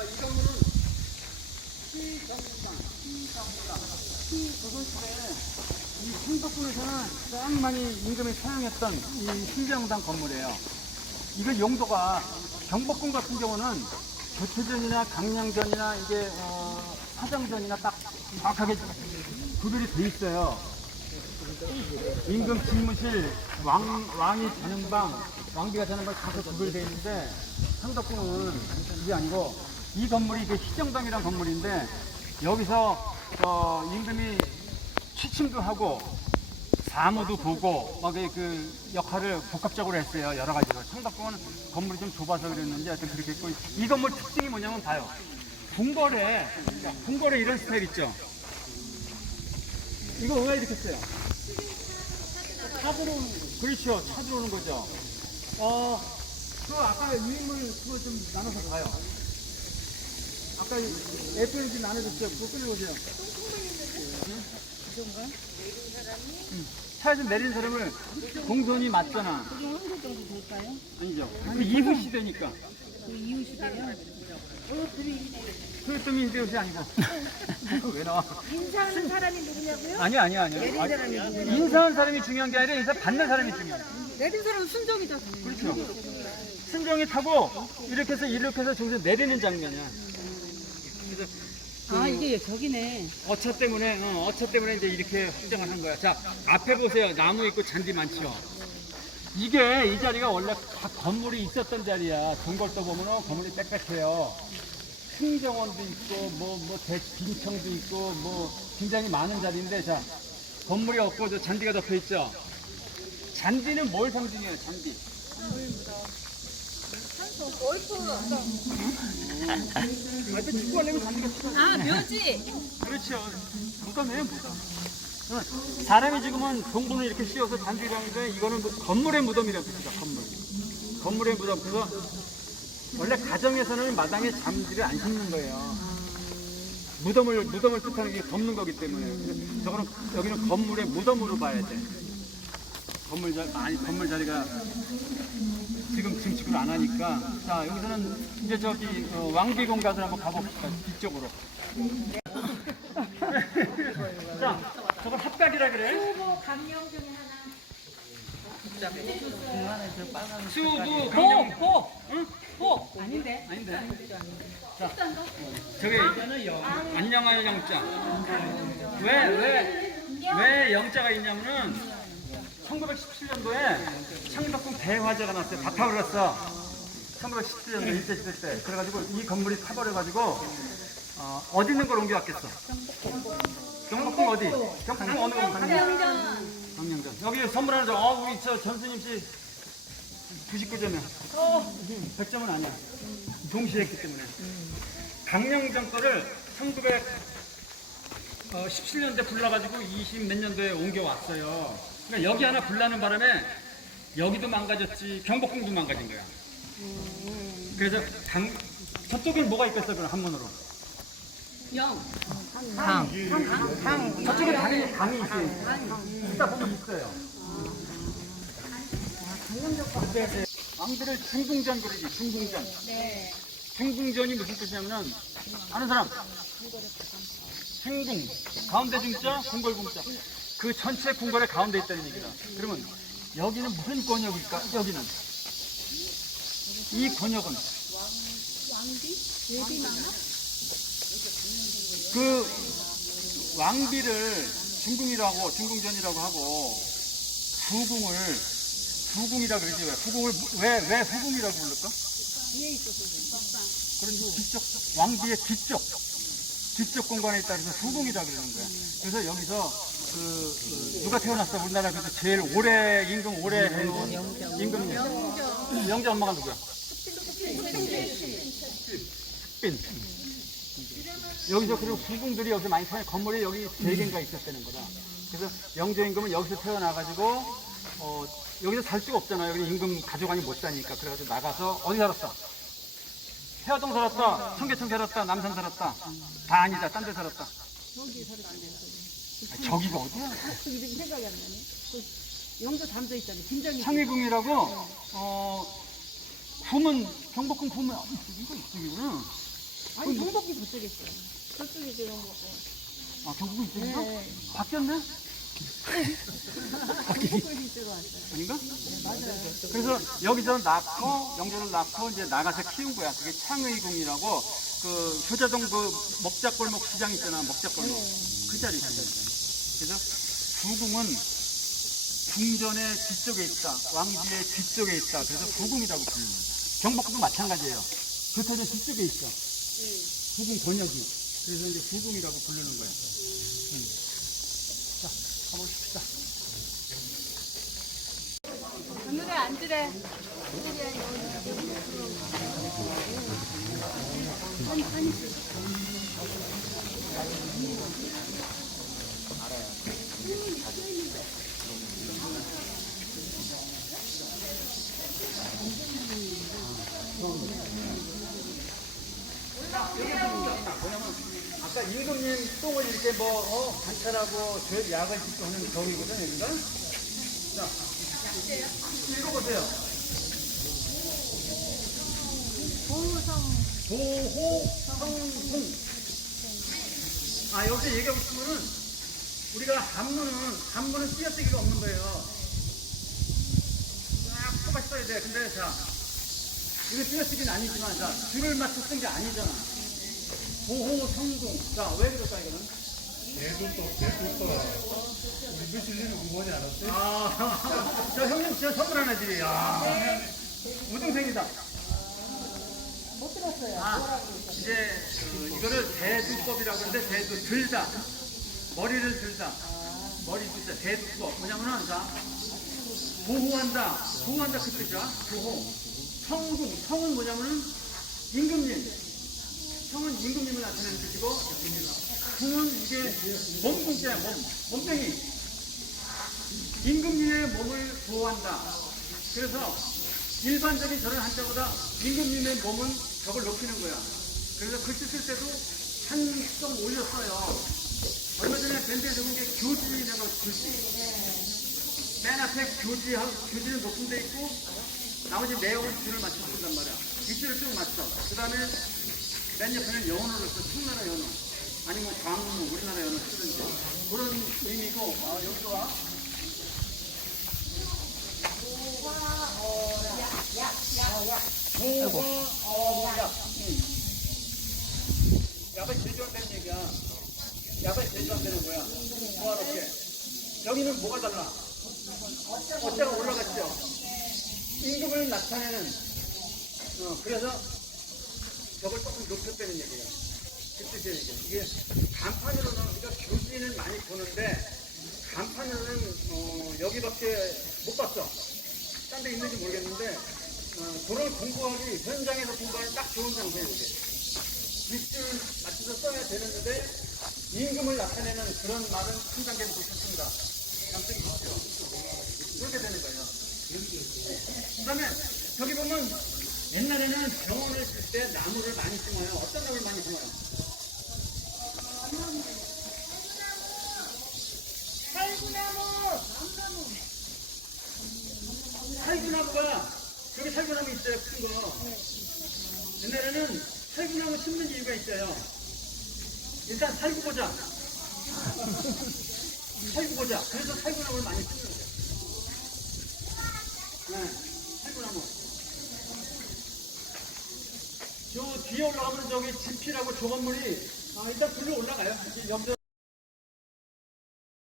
자, 이 건물은 시정당, 시정당, 시조선시대에 이 충북군에서는 가장 많이 임금이 사용했던 이 신정당 건물이에요. 이거 용도가 경복궁 같은 경우는 조초전이나 강량전이나 이게 어, 사정전이나 딱 정확하게 구별이 돼 있어요. 임금 집무실, 왕, 왕이 자는 방, 왕비가 자는 방다 구별되어 있는데 상덕궁은 이게 아니고 이 건물이 그 희정당이라는 건물인데 여기서 어, 임금이 취침도 하고 사무도 보고 막그 역할을 복합적으로 했어요. 여러 가지로. 상덕궁은 건물이 좀 좁아서 그랬는지 하여튼 그렇게 했고 이 건물 특징이 뭐냐면 봐요. 궁궐에 궁궐에 이런 스타일 있죠? 이거 왜 이렇게 써요? 차 들어오는 그렇죠. 차 들어오는 거죠. 어, 그 아까 유인물 그거 좀 나눠서 봐요 아까 F인지 나눠줬죠 그거 끊어보세요 차에서 내린 사람을 공손히 맞잖아. 한국 정도 될까요? 아니죠. 그 이후 시대니까. 그 이후 시대요? 그랬더니 이제 옷이 아니고. 왜 나와? 인사하는 사람이 누구냐고요? 아니요, 아니요, 아니요. 내린 사람이 누구냐고? 인사하는 사람이 중요한 게 아니라 인사 받는 사람이 중요해요. 내린 사람은 순종이죠. 그렇죠. 순정이 타고 이렇게 해서 이렇게 해서 저기서 내리는 장면이야. 그래서 아 이게 저기네. 어차 때문에, 어, 어차 때문에 이제 이렇게 확정을 한 거야. 자, 앞에 보세요. 나무 있고 잔디 많죠. 이게 이 자리가 원래 다 건물이 있었던 자리야. 동골도 보면은 건물이 빽빽해요. 승정원도 있고, 뭐, 뭐, 대, 빈청도 있고, 뭐, 굉장히 많은 자리인데, 자, 건물이 없고, 저 잔디가 덮여 있죠. 잔디는 뭘 상징해요, 잔디? 무덤이에요, 무덤. 어, 사람이 지금은 동분을 이렇게 씌워서 잔디를 하는데 이거는 뭐 건물의 무덤이라는 뜻이다, 건물. 건물의 무덤. 그래서 원래 가정에서는 마당에 잠지를 안 심는 거예요. 무덤을, 무덤을 뜻하는 게 덮는 거기 때문에. 저거는, 여기는 건물의 무덤으로 봐야 돼. 건물 자, 많이, 건물 자리가 지금 증축을 안 하니까. 자, 여기서는 이제 저기 어, 왕비공 가서 한번 가봅시다. 뒤쪽으로. 자, 저걸 합각이라 그래. 후보 강령 중에 하나. 수부 강령. 호. 응? 호. 아닌데. 아닌데. 자, 저기 안녕할 영자. 왜, 왜, 왜 영자가 있냐면은 1917년도에 창덕궁 대화재가 났어요. 다 타버렸어. 1917년도 일제 시대 때. 그래가지고 이 건물이 타버려가지고 어, 어디 있는 걸 옮겨왔겠어? 경복궁 어디? 경복궁 어느 건 강릉? 강릉전. 여기 선물 하나 줘. 어, 우리 저 전수님 씨 99점이야. 어, 100점은 아니야. 동시에 했기 때문에. 강령정 거를 1917년대 불러가지고 20 몇 년도에 옮겨왔어요. 그러니까 여기 하나 불나는 바람에 여기도 망가졌지, 경복궁도 망가진 거야. 그래서 강, 저쪽엔 뭐가 있겠어, 그럼 한문으로? 영. 저쪽에 강이, 강이 있어요. 이따 보면 있어요. 근데 왕들을 중궁전 그러지, 중궁전. 네. 중궁전이 무슨 뜻이냐면은, 아는 사람? 행궁. 가운데 중자, 궁궐 궁자. 그 전체 궁궐의 가운데 있다는 얘기다. 그러면 여기는 무슨 권역일까? 여기는. 이 권역은. 그 왕비를 중궁이라고, 중궁전이라고 하고, 후궁을, 후궁이라 그러지 왜? 후궁을, 왜, 왜 후궁이라고 부를까? 그런 뒤쪽 왕비의 뒤쪽 뒤쪽 공간에 그래서 후궁이다 그러는 거야. 그래서 여기서 그, 그 누가 태어났어 우리나라 그래서 제일 오래 임금 오래 한 임금 영자 엄마가 누구야? 흑빈. 여기서 그리고 후궁들이 여기 많이 태어 건물이 여기 세 개인가 있었다는 거다. 그래서 영조 임금은 여기서 태어나가지고 어, 여기서 살 수가 없잖아요. 여기 임금 가족안이 못 사니까 그래가지고 나가서 어디 살았어? 해화동 살았다, 청계천 살았다, 남산 살았다. 다 아니다, 딴 데 살았다. 아, 저기가 어디야? 이름이 생각이 안 나네. 그 영도 담도 있잖아요. 김정희. 창의궁이라고, 어, 구문, 경복궁 구문, 아, 이쪽이고 이쪽이구나. 아니 경복이 저쪽에 있어요. 저쪽에 지금 뭐. 아, 경북은 이쪽인가? 네. 바뀌었네? 아닌가? 그래서 여기서 낳고 영조를 낳고 이제 나가서 키운 거야. 그게 창의궁이라고 그 효자동 그 먹자골목 시장 있잖아. 먹자골목 그 자리 그 자리. 그래서 구궁은 궁전의 뒤쪽에 있다. 왕비의 뒤쪽에 있다. 그래서 구궁이라고 거야. 경복궁도 마찬가지예요. 교토전 뒤쪽에 있어. 구궁 권역이. 그래서 이제 구궁이라고 부르는 거야. 음. 자, 가보십시다. 오늘에 앉으래. 아까 임금님 똥을 이렇게 뭐, 어, 저 약을 짓고 하는 경이거든, 여기가. 자, 읽어보세요. 보호성궁. 아, 여기서 얘기하고 싶으면은, 우리가 한문은, 한문은 띄어쓰기가 없는 거예요. 쫙 똑같이 써야 돼. 근데 자, 이거 띄어쓰기는 아니지만, 자, 줄을 맞춰 쓴 게 아니잖아. 보호 성공. 자, 왜 그럴까, 이거는? 아, 저 형님 진짜 선물 하나 드려요. 야 우등생이다. 못 들었어요. 아, 이제 그, 이거를 대두법이라고 하는데 대두 들다. 머리를 들다. 머리 들다. 대두법. 뭐냐면은 자 보호한다. 보호한다 그 뜻이야. 보호. 성궁. 성은 뭐냐면은 임금님. 성은 임금님을 나타내는 뜻이고 궁은 이게 몸궁자야 몸. 몸뚱이. 임금님의 몸을 보호한다. 그래서 일반적인 저런 한자보다 임금님의 몸은 벽을 높이는 거야. 그래서 글씨 쓸 때도 한점 올렸어요. 얼마 전에 밴드에 적은 게 교지라고 글씨. 맨 앞에 교지, 교지는 높은 데 있고 나머지 내용은 줄을 맞춰 쓴단 말이야. 뒷줄을 쭉 맞춰. 그 다음에 맨 옆에는 영어를 써. 청나라 연어. 아니면 광문, 우리나라 연어 쓰든지. 그런 의미고, 아, 여기도 와. 보호어약. 응. 약을 제조한다는 얘기야. 약을 제조한다는 거야. 조화롭게. 여기는 뭐가 달라? 어깨가 올라갔죠? 임금을 나타내는, 어, 그래서 벽을 조금 높였다는 얘기야. 그 뜻의 얘기야. 이게 간판으로는, 우리가 교지는 많이 보는데, 간판으로는, 어, 여기밖에 못 봤어. 딴 데 있는지 모르겠는데, 어, 그걸 공부하기, 현장에서 공부하기 딱 좋은 장소예요, 이게. 뒷줄 맞춰서 써야 되는데, 임금을 나타내는 그런 말은 한 단계는 더 좋습니다. 감정이 있죠. 그렇게 되는 거예요. 그 다음에, 저기 보면, 옛날에는 병원을 쓸 때 나무를 많이 심어요. 어떤 나무를 많이 심어요? 살구나무가 여기 살구나무 있어요 큰 거. 옛날에는 살구나무 심는 이유가 있어요. 일단 살구 보자. 살구 보자. 그래서 살구나무를 많이 심는 거예요. 네, 살구나무. 저 뒤에 올라가면 저기 지피라고 저 건물이 아, 일단 글로 올라가요. 이제 여기서